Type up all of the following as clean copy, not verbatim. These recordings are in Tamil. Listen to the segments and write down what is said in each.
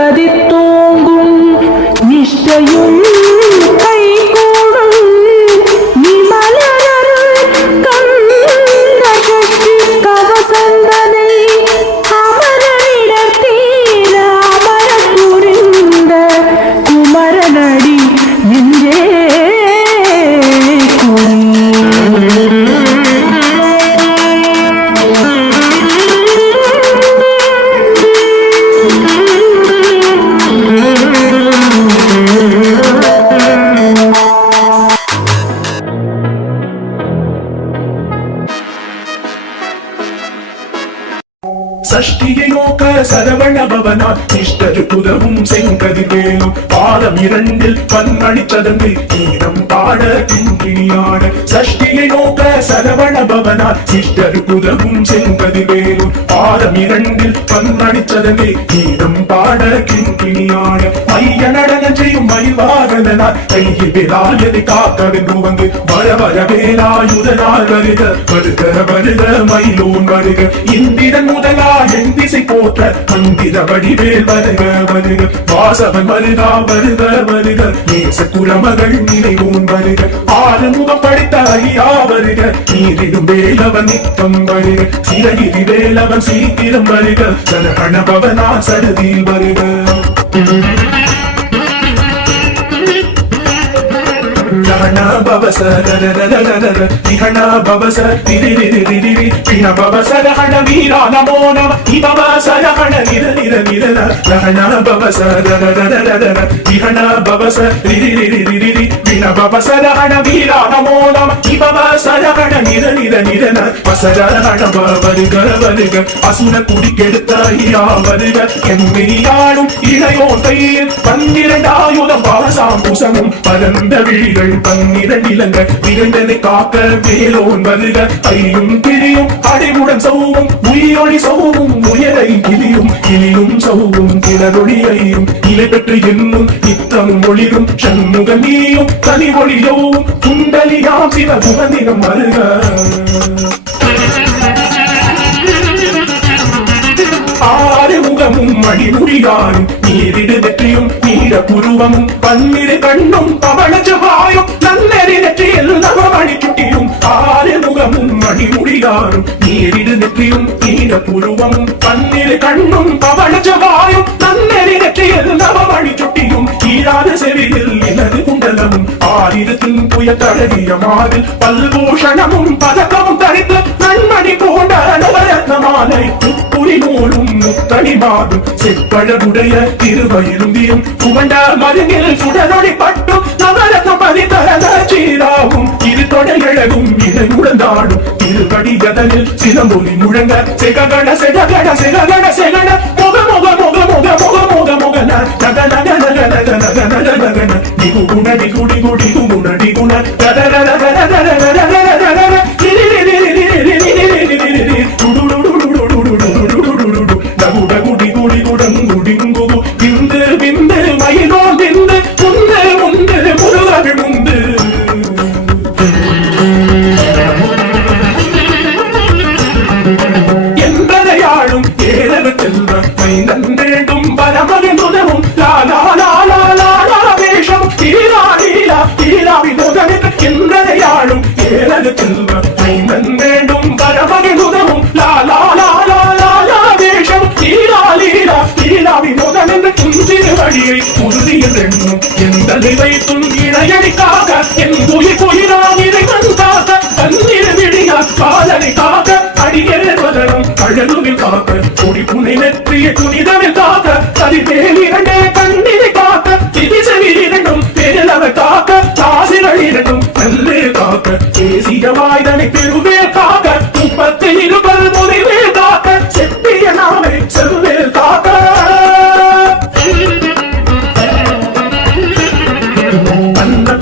கதித்தோங்கும் நிஷ்டையும் கைகூடும் நிமலரருள் கண்ணசக்தி கவசந்தனை அமரனிடர் தீர அமர புரிந்த குமரனடி நெஞ்சே சஷ்டியை நோக்க சரவண பவனார் இஷ்டரு புதவும் செங்கதிர்வேலும் பாதம் இரண்டில் பன்மணித்ததங்கை கீதம் பாட கிண்கிணியாட சஷ்டியை நோக்க சரவண பவனார் இஷ்டரு புதவும் செங்கதிர்வேலும் பாதம் இரண்டில் பன்மணித்ததங்கை கீதம் பாட கிண்கிணியாட மைய நடனம் செய்யும் மயில்வாகனார் கையில் வேலாயதை காக்கவென்று வந்து வர வர வேலாயுதனால் வருக வருக வருக மயிலோன் வருக இந்திரன் முதலா என் திசை போற்ற மந்திர வடிவேல் வருக வருக வாசவன் வருகா வருக வருக நேச குலமகள் நினைவோன் வருக ஆறுமுகம் படித்த ஐயா வருக நீரிடும் வேலவன் நித்தம் வருக சிறகிரி வேலவன் சீக்கிரம் வருக சரகண பவனா சடுதியில் வருக Rana babasa rararararara Rihana babasa riririririri Rihana babasa rahana veera namo nama Ibabasa rahana niraniranirana Rana babasa rararararara Rihana babasa riririririri Rihana babasa rahana veera namo nama Ibabasa rahana niraniranirana Vasara rahana varuga varuga Asuna kudikkedutha iya varuga Emmeyaalum ilayon கையில் பன்னிரண்டாயுதம் பாசாம் புசமும் பரந்த விழிகள் பன்னிரண்டிலங்க இரண்டனை காக்க வேலோன் வருக ஐயும் கிளியும் அடைவுடன் சௌவும் உயிரொளி சௌவும் உயரை கிளியும் கிளியும் சௌவும் கிளரொளி ஐயும் இலை பெற்று என்னும் நித்தமும் ஒளிரும் சண்முக நீயும் தனி ஒளியோவும் குண்டலியாம் சிவ குமந்திரம் வருக ஆறுமுகமும் மணிமுடியானும் நீரிடு வெற்றியும் நீர புருவமும் பன்னிரு கண்ணும் பவளஜபாயும் நன்னெறி நெற்றியில் நவமணி சுட்டியும் ஆறுமுகமும் மணிமுடியானும் நீரிடு வெற்றியும் நீர புருவமும் பன்னிரு கண்ணும் பவளஜபாயும் நன்னெறி நெற்றியில் நவமணி சுட்டியும் ஈராது செவியில் இலது குண்டலமும் ஆயிரத்தின் புய தடவிய மாதில் பல்பூஷணமும் பதக்கமும் தரித்து நன்மணி போன்ற நவரத்ன மாலை புரி நூலும் முத்தணிமாடும் செப்பழகுடைய திருவயிருந்தியும் புகண்ட மருங்கில் சுடரொளி பட்டும் நவரத்ன பதிதரத சீராவும் இரு தொடையழகும் இணை உழந்தாடும் திருவடி கதனில் சிலம்பொலி முழங்க செககண செககண செககண செகண முக முக முக முக முக முக முகன நக நக நக நக நக நக நகன நிகு குண நிகு நிகு நிகு குண நிகுண நக நக நக நக நக நக நக நக நிரி நிரி நிரி நிரி நிரி நிரி நிரி டுடு டுடு டுடு டுடு டுடு டுடு டகு டகு டிகு டிகு டங்கு டிங்கு விந்து விந்து மயிலோ விந்து முந்து முந்து முருகர்கள் முந்து என்பதையாளும் ஏழவு செல்வ மைந்தன் வேண்டும் பரமகன் உதவும் லாலா லாலா லாலா வேஷம் லீலா லீலா லீலா வினோதன் என்பதையாளும் ஏழவு செல்வ மைந்தன் வேண்டும் பரமகன் உதவும் லாலா லாலா லாலா வேஷம் லீலா லீலா லீலா வினோதன் என்ற குந்திரு வழியை உறுதியில் எண்ணும் எந்த நிலைத்தும் இணையடிக்காக என் உயிர் உயிராம் இறைவன் காக்க தன்னிரு விடியா காதலை காக்க அடியேறுவதனும் அழகுவில் காக்க கொடி புனை நெற்றிய துணிதவில் காக்க கதிதேல் இரண்டே கண்ணினை காக்க திதி செவி இரண்டும் பேரளவை காக்க தாசிகள் இரண்டும் நல்லே காக்க தேசிய வாய்தனை பெருவேல் காக்க 32 முனைவேல் காக்க செப்பிய நாளை செல்வேல் காக்க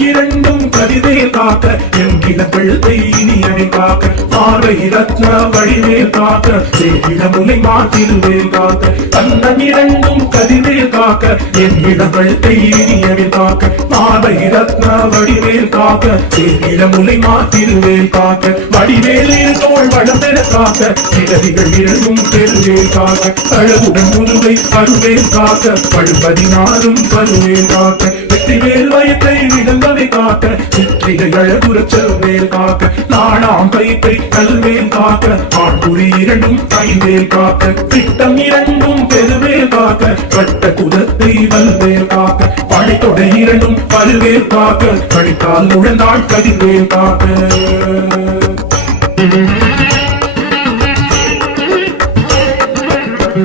இரண்டும் கவிதையில் காக்க என்கிற பிள்ளை இனியனை காக்க பார்வை ரத்ன வழிவேல் காக்க சேகிட முலை மாற்றில் காக்க கண்ணன் இரண்டும் கவிதையில் காக்க என்கிற பிள்ளை இனியனை காக்க பார்வை ரத்ன வடிவேல் காக்க தேனில முலை மாத்திருவேல் காக்க வடிவேல் தோள் வடம் பெற காக்க நிலவிகள் இரண்டும் பெருவேல் காக்க அழகுடன் முதுவை அருவேல் காக்க படுபதினாரும் பருவேல் காக்க வெற்றிவேல் வயத்தை விளங்கவே காக்க சிற்றிகை அழகுறச் செல்வேல் காக்க நாணாம் கைத்தை கல்வேல் காக்க ஆண்குறி இரண்டும் ஐவேல் காக்க திட்டம் இரண்டும் பெருவேல் காக்க கட்ட குதத்தை வல்வேல் காக்க படைத்தொடை இரண்டும் பல்வேல் காக்க கழித்தால் முழந்தாள் கதிர்வேல் காக்க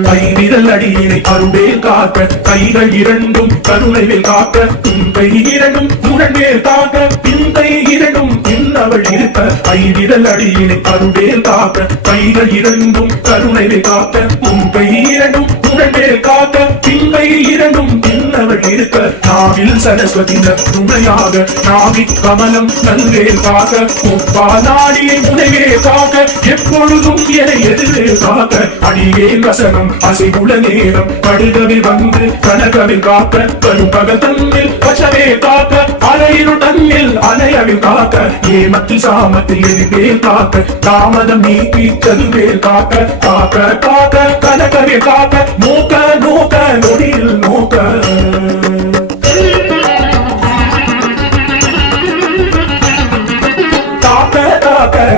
கைவிரல் அடியினை அருவேல் காக்க கைகள் இரண்டும் கருணைவேல் காக்க தும்பை இரண்டும் முரண்வேல் காக்க பிந்தை இரண்டும் பின்னவள் இருக்க கைவிரல் அடியினை அருவேல் காக்க கைகள் இரண்டும் கருணைவேல் காக்க தும்பை இரண்டும் முரண்வேல் காக்க பிந்தை இரண்டும் பின்னவள் இருக்க நாவில் சரஸ்வதி துணையாக நாவி கமலம் நல்வேல் காக்க முப்பா நாடியை முனைவே காக்க எப்பொழுதும் என எதிரே காக்க அடியேன் வசனம் அசைவுள்ள நேரம் படுகவில் வந்து கனகவில் காக்க வரும் பகத்தன்னில் வசவே காக்க அலையிரு தன்னில் அலையவில் காக்க ஏமத்தில் சாமத்தில் எதிர்வேல் காக்க தாமதம் நீக்கி கதுவேல் காக்க காக்க காக்க கனகவில் காக்க நோக்க நோக்க நொடியில் நோக்க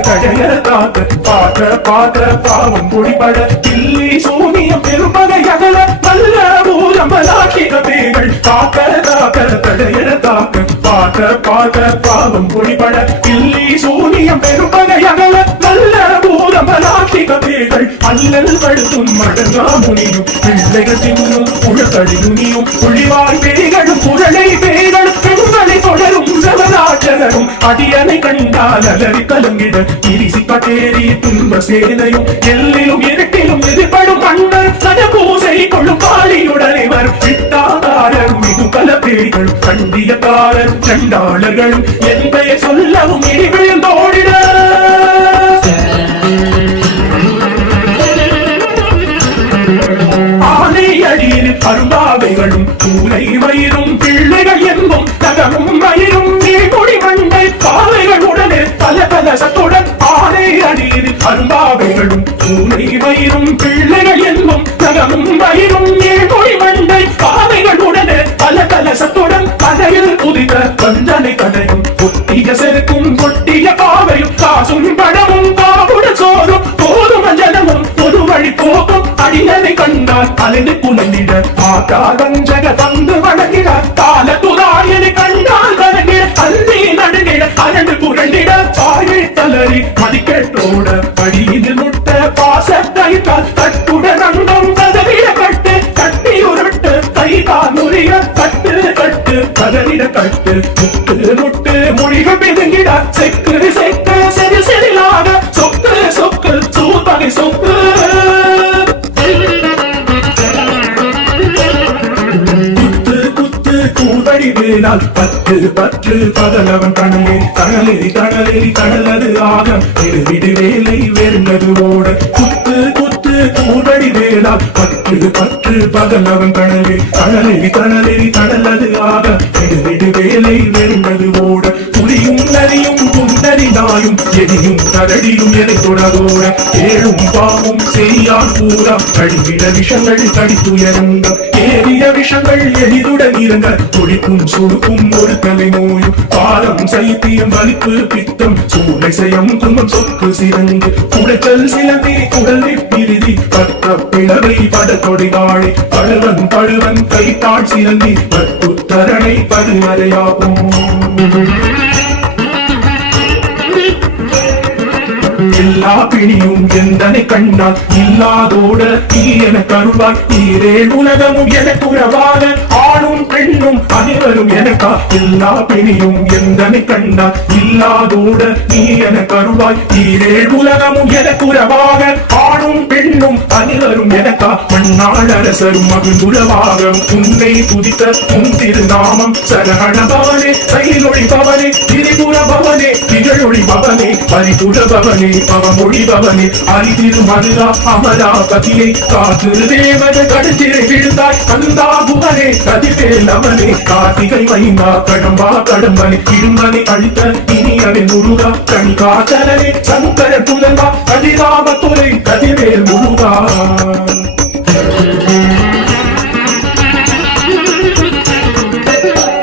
கடைய காக்க பாக்க பாக்க பாவம் பொடிபட கிள்ளி சூனியம் பெரும்பகை அகல நல்ல ஊரம்பலாட்சிக பேகள் காக்க காக்க கடைய காக்க பாக்க பாக்க பாவம் பொடிபட கிள்ளி சூனியம் பெரும்பகை அகல நல்ல ஊரம்பலாட்சிக பேகள் அல்லல் படுத்தும் மடங்கா முனியும் பிள்ளைகள் தின்னும் புழக்கடியும் புள்ளிவாய் பேய்களும் புரளை பேய்களும் பெண்களை தொடரும் ரவராட்சகரும் அடியனை கண்டால் அலறி கலங்கிட இரிசி கட்டேரி துன்ப சேனையும் எல்லிலும் இருட்டிலும் எதிர்படும் மன்னர் சனபூசை கொள்ளும் காளியுடனே வரும் விட்டாதாரர் மிகு கலப்பேய்கள் கண்டியக்காரர் சண்டாளர்களும் என் பெயர் சொல்லவும் இடிவிழுந்தோடிட ஆனை அடியில் அரும்பாவைகளும் பூனை வயிறும் பிள்ளைகள் என்பும் நகமும் வயிறும் நீர்கொடி மண்டை பாவைகள் உடனே பல பல சத்துடன் ஆனை அடியில் அரும்பாவைகளும் பூனை வயிறும் பிள்ளைகள் என்பும் நகமும் வயிறும் நீர்கொடி மண்டை பாவைகள் உடனே பல பல சத்துடன் கதையில் புதித கஞ்சனை கதையும் ஒட்டிய செருக்கும் கொட்டிய பாவையும் காசும் படமும் பாவுட சோறும் போதும் ஜனமும் பொது வழி போகும் அடியனை கண்டால் அலைந்து குலந்திட மாதாதஞ்சக தந்து வணங்கிட கால துதாயனை கண்டால் வணங்கிட அள்ளி நடுங்கிட அரண்டு புரண்டிட பாயை தளறி மதிக்கெட்டோட படியில் முட்ட பாச கைத்தால் கட்டுட நண்டம் கதறிட கட்டு கட்டி உருட்டு கை கால் முறிய கட்டு கட்டு கதறிட கட்டு முட்டு முட்டு மொழிகள் பிதுங்கிட செக்கு செக்கு செறி செறிலாக சொக்கு சொக்கு சூப்பகை சொக்கு வேளால் பத்து பற்று பகலவன் கணலே கணலெறி கணலெறி கடலது ஆக விடு வேலை வெறுந்தது ஓட குத்து குத்து கூடடி வேளால் பத்து பற்று பகலவன் கணலே கணலெறி கணலெறி கடலது ஆக விடு வேலை வெறுந்தது ஓட புலியும் நரியும் குந்தரி நாயும் எரியும் கரடியும் எதை தொடரோட ஏழும் பாவும் செய்யான் பூரா கடிவிட விஷங்கள் கடித்துயரங்க ஏறிய விஷங்கள் எளிதுடன் இறங்க துடிக்கும் சுடுக்கும் ஒரு தலை நோயும் பாரம் சைத்தியம் வலிப்பு பித்தம் சூளை செய்யம் துன்பம் சொக்கு சிறந்து குடைச்சல் சிலந்தி குடலை பிரிதி பத்த பிளவை படத்தொடை வாழை பழுவன் பழுவன் கைத்தாள் சிலந்தி பத்து தரணை படுமறையாகும் எல்லா பிணியும் எந்தனை கண்டால் இல்லாதோட நீ என கருவாய் நீரே உலகமும் எனக்கு உறவாக ஆணும் பெண்ணும் அனைவரும் எனக்கா எல்லா பிணியும் எந்தனை கண்டால் இல்லாதோட நீ என கருவாய் நீரே உலகமும் எனக்கு உறவாக ஆணும் பெண்ணும் அனைவரும் எனக்கா மண்ணாள் அரசரும் மகிழ்ந்துறவாக உன்னை துதித்த உன் திருநாமம் சரகண பவனே செயலொழி பவனே திரிபுர பவனே திகழொழி பவனே பரிபுர பவனே பவமொழி பவனே அரிதிரு மதுரா அமரா பதியை காற்று தேவத கடுத்திரை விழுந்தாய் கந்தா புவனே கதிர்வேல் அவனே கார்த்திகை மைந்தா கடம்பா கடம்பனே இருமனை அழித்த இனியவே முருகா கணிகாச்சலனே சங்கர புதல்வா கதிராமத்துறை கதிர்வேல் முருகா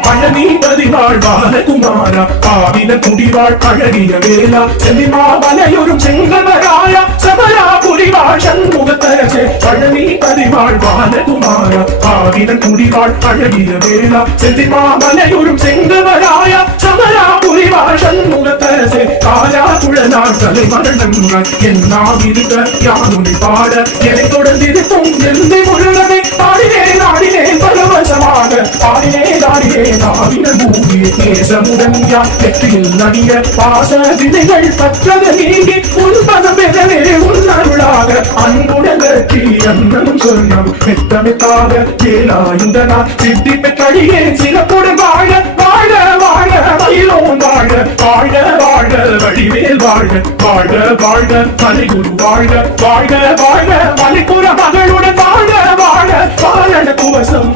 பழனிபதிவாழ் பாலகுமாரா ஆவின குடிவாழ் அழகிய வேளா செல்லிமாவலையொரும் செங்கமராயா சபரா புரிவாழ் சண்முகத்தரசே பழனிபதிவாழ் பாலகுமாரா ஆவின குடிவாழ் அழகிய வேளா செல்லிமாவலையொரும் செங்கமராயா சபரா புரிவாழ் சண்முகத்தரசே காலா குழலார் தலை மரணங்கள் என்னாவிருக்க யானுனை பாட எனை தொடர்ந்திருக்கும் எந்தை முழுவதை ஆடினேன் ஆடினேன் பரவசமாக ஆடினேன் ஆடினேன் ஆவின பூமியை தேசமுடன் யார் வெற்றியில் நடிய பாச விதைகள் பற்றது நீங்கி உன்பதம் பெறவே உன்னருளாக அன்புடன் வெற்றி அண்ணனும் சொன்னம் மெத்தமெத்தாக ஏலாயுதனா சித்தி பெற்றடியே சிறப்புடன் வாழ வாழ வாழ மயிலோன் வாழ வாழ வாழ வழிவேல் வாழ வாழ வாழ மலைகுரு வாழ வாழ வாழ மலைக்குற மகளுடன் வாழ வாழ வாழ குவசம்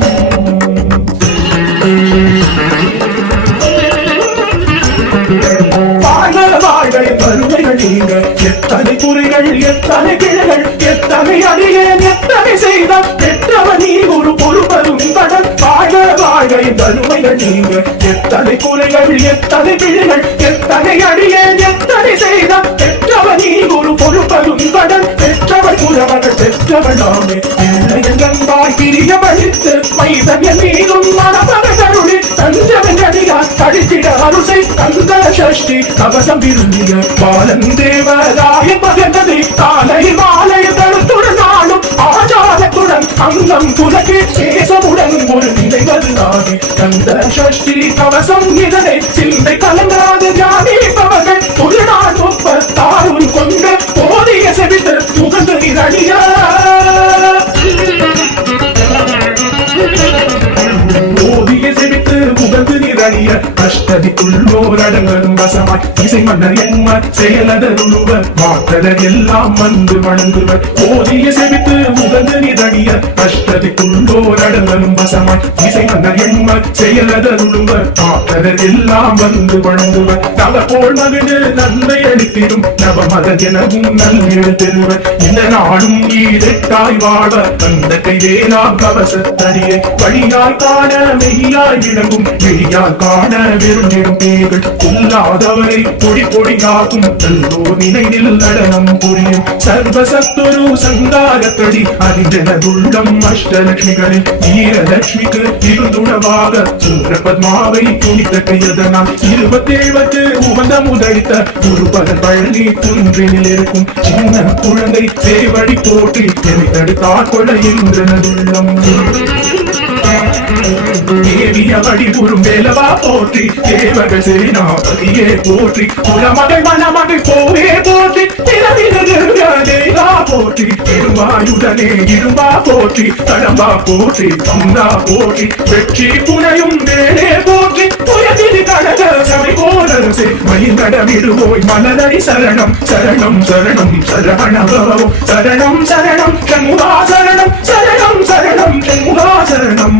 வறுமைகள் நீங்க எத்தனை குறைகள் எத்தனை கிளைகள் எத்தனை அடியேன் எத்தனை செய்த பெற்றவன் நீ ஒரு பொறுப்பதும் கடன் வாழ வாழ வறுமைகள் நீங்க எத்தனை குறைகள் எத்தனை கிளைகள் எத்தனை அடியேன் எத்தனை செய்த பெற்றவன் நீ ஒரு பொறுப்பதும் கடன் பெற்றவன் புறவர்கள் பெற்றவனாமே எங்கன்பாய் பிரிய வழித்து மைதன் மீதும் மனபகருளி தஞ்சவன் அடியார் தடித்திட அருசை தந்த சஷ்டி கவசம் விரும்பிய பாலன் தேவராய பகந்ததை காலை மாலை தடுத்துடன் நாளும் ஆச்சாரத்துடன் அங்கம் துலகி சேசமுடன் ஒரு நிலைவது நாடி தந்த சஷ்டி கவசம் இதனை சிந்தை கலங்காது தியானிப்பவர்கள் ஒரு நாள் ஒப்பத்தாரும் கொண்டு போதிய செவித்து முகந்து நிரடிய ஓதிய செவித்து முகந்து நிரடிய அஷ்டதிக்குள்ளோர் அடங்கரும் வசமாய் இசை மன்னர் என்மர் செயலதருளுவர் மாற்றலர் எல்லாம் வந்து வணங்குவர் ஓதிய செவித்து முகந்து நிரடிய அஷ்டதிக்குள்ளோர் அடங்கரும் வசமாய் இசை மன்னர் என்மர் செயலதருளுவர் மாற்றலர் எல்லாம் வந்து வணங்குவர் தவ போல் மகிழ்ந்து நன்மை அளித்திடும் நவமத எனவும் நல்வெழுத்திருவர் இந்த நாடும் ஈரெட்டாய் வாழ அந்த கைவேலா கவசத்தடியை வழியாய் காண மெய்யாய் விளங்கும் வெளியால் காண வெறும் பேர்கள் கொல்லாதவரை பொடி பொடியாகும் நல்லோர் நினைவில் நடனம் புரியும் சர்வசத்துரு சங்காரத்தடி அறிந்தனதுள்ளம் அஷ்டலட்சுமிகளில் வீரலட்சுமிக்கு இருந்துணவாக சூரபத்மாவை துணித்த கையதனால் 27 உகந்த முதலித்த குருபதன் பழனி குன்றினில் இருக்கும் சின்ன குழந்தை சேவடி போற்றி எதை தடுத்தாற் கொள்ள என்றனதுள்ளம் தேவிய வடிபுறும் வேலவா போற்றி தேவர்கள் சேனாபதியே போற்றி குலமகள் மணமகள் போவே போற்றி தேவா போற்றி இருவாயுடனே இருவா போற்றி கடம்பா போற்றி பந்தா போற்றி வெற்றி புனையும் வேலே போற்றி புயதிரி கனக சபை போலரசே மயிலடமிடுவோய் மலரடி சரணம் சரணம் சரணம் சரணபவோ சரணம் சரணம் சண்முகா சரணம் சரணம் சரணம் சண்முகா சரணம்